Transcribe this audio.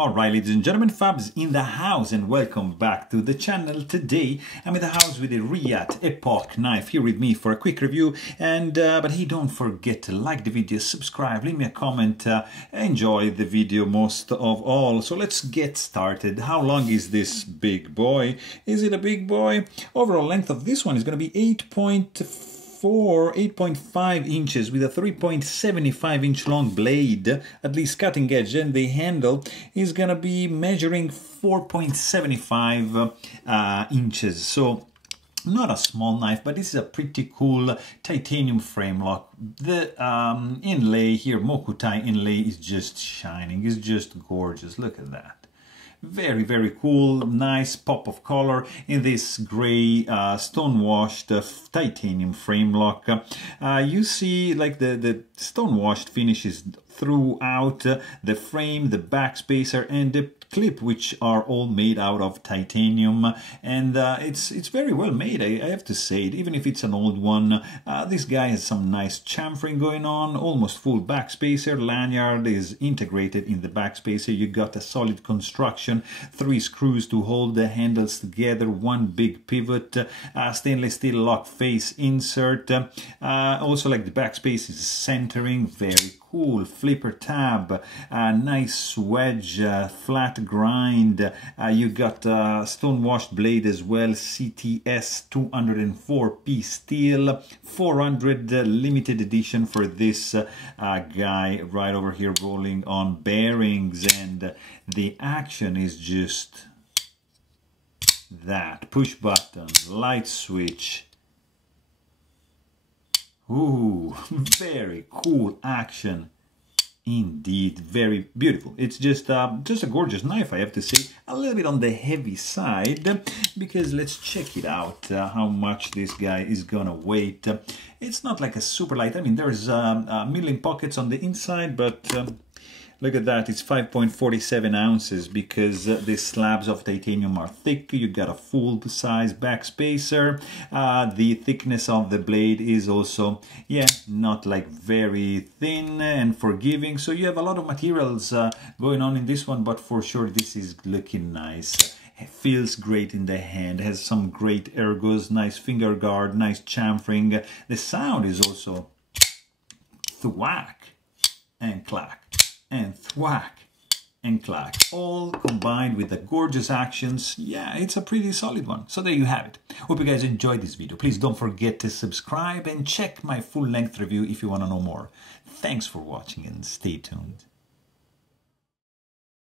Alright, ladies and gentlemen, Fabs in the house, and welcome back to the channel. Today I'm in the house with the Reate Epoch knife here with me for a quick review. And but hey, don't forget to like the video, subscribe, leave me a comment, enjoy the video most of all. So let's get started. How long is this big boy? Is it a big boy? Overall length of this one is going to be 8.5 inches with a 3.75 inch long blade, at least cutting edge, and the handle is gonna be measuring 4.75 inches. So not a small knife, but this is a pretty cool titanium frame lock. The inlay here, Mokutai inlay, is just shining. It's just gorgeous. Look at that. Very, very cool, nice pop of color in this gray stone-washed titanium frame lock. You see like the stone-washed finishes throughout the frame, the back spacer, and the clip, which are all made out of titanium, and it's very well made, I have to say it. Even if it's an old one, this guy has some nice chamfering going on, almost full back spacer. Lanyard is integrated in the back spacer. You got a solid construction, 3 screws to hold the handles together, 1 big pivot, stainless steel lock face insert. Also, like, the back space is centering, very cool. Flipper tab, nice wedge, flat grind. You got stone washed blade as well, CTS 204p steel, 400 limited edition for this guy right over here, rolling on bearings, and the action is just that. Push button, light switch. Ooh, very cool action indeed, very beautiful. It's just a gorgeous knife, I have to say. A little bit on the heavy side, because let's check it out, how much this guy is gonna weight. It's not like a super light. I mean, there's milling pockets on the inside, but look at that, it's 5.47 ounces because the slabs of titanium are thick. You got a full size back spacer. The thickness of the blade is also, yeah, not like very thin and forgiving. So you have a lot of materials going on in this one, but for sure this is looking nice. It feels great in the hand, has some great ergos, nice finger guard, nice chamfering. The sound is also thwack and clack and thwack and clack, all combined with the gorgeous actions. Yeah, it's a pretty solid one. So there you have it. Hope you guys enjoyed this video. Please don't forget to subscribe and check my full-length review if you want to know more. Thanks for watching and stay tuned.